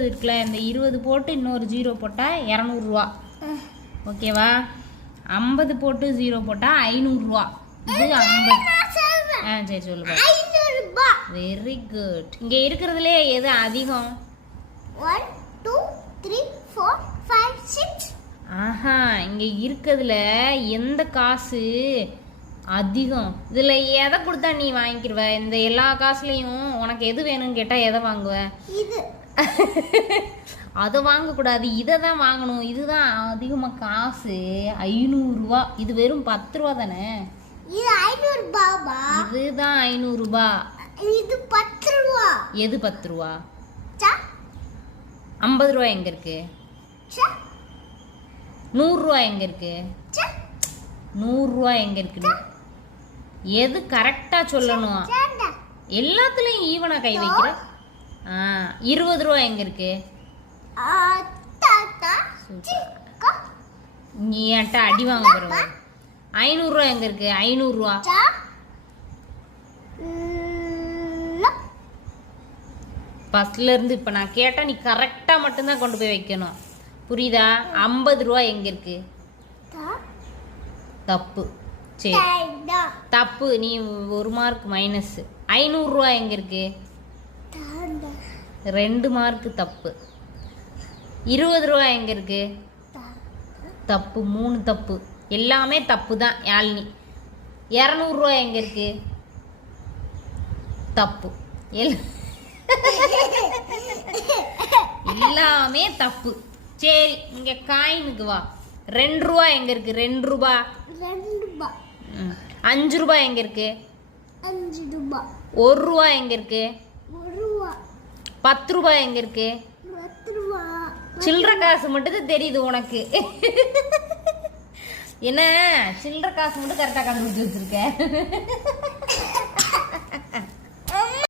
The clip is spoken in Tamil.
இருக்குல்ல, இந்த 20 போட்டு இன்னொரு 0 போட்டால் 200 ரூபா. ஓகேவா? 50 போட்டு 0 போட்டால் 500 ரூபா. இது 50. சரி சொல்லுங்க. Very good. இங்கே இருக்கிறதுலே எது அதிகம்? 1 2 3 4 5 6. ஆஹா, இங்கே இருக்கிறதுல எந்த காசு அதிகம்? இதில் எதை கொடுத்தா நீ வாங்கிக்கிடுவ? இந்த எல்லா காசுலையும் உனக்கு எது வேணும்னு கேட்டால் எதை வாங்குவ? இது அதை வாங்கக்கூடாது, இதை தான் வாங்கணும். இதுதான் அதிகமாக காசு. 500 ரூபா. இது வெறும் 10 ரூபா தானே? இது 500 ரூபாவா? இதுதான் 500 ரூபா. இது 10 ரூபா. எது 10 ரூபா? 50 ரூபா எங்க இருக்கு? 100 ரூபா எங்க இருக்கு? 100 ரூபா எங்க இருக்கு? எது கரெக்டா சொல்லணும்? எல்லாத்துலயும் ஈவனா கை வைக்கிற. 20 ரூபா எங்க இருக்கு? நீ என்கிட்ட அடி வாங்க போறவ. 500 ரூபா எங்க இருக்கு? 500 ரூபா ஃபர்ஸ்ட்ல இருந்து இப்ப நான் கேட்டா நீ கரெக்டா மட்டும்தான் கொண்டு போய் வைக்கணும். புரியுதா? 50 ரூபா எங்க இருக்கு? தப்பு. சரி, தப்பு. நீ 1 மார்க் மைனஸ். 500 ரூபா எங்க இருக்கு? 2 மார்க் தப்பு. 20 ரூபா எங்க இருக்கு? தப்பு. 3 தப்பு. எல்லாமே தப்பு தான் யாழினி. 200 ரூபா எங்க இருக்கு? தப்பு. எல்லாமே தப்பு. சரி, இங்க காயினுக்கு வா. 2 ரூபா எங்க இருக்கு? 2 ரூபா. 5 ரூபா எங்க இருக்கு? 5 ரூபா. 1 ரூபா எங்க இருக்கு? 1 ரூபா. 10 ரூபா எங்க இருக்கு? 10 ரூபா. சில்லற காசு மட்டும் தெரியுது உனக்கு. என்ன சில்லற காசு மட்டும் கரெக்டா கண்டுபிடிச்சு வச்சிருக்க?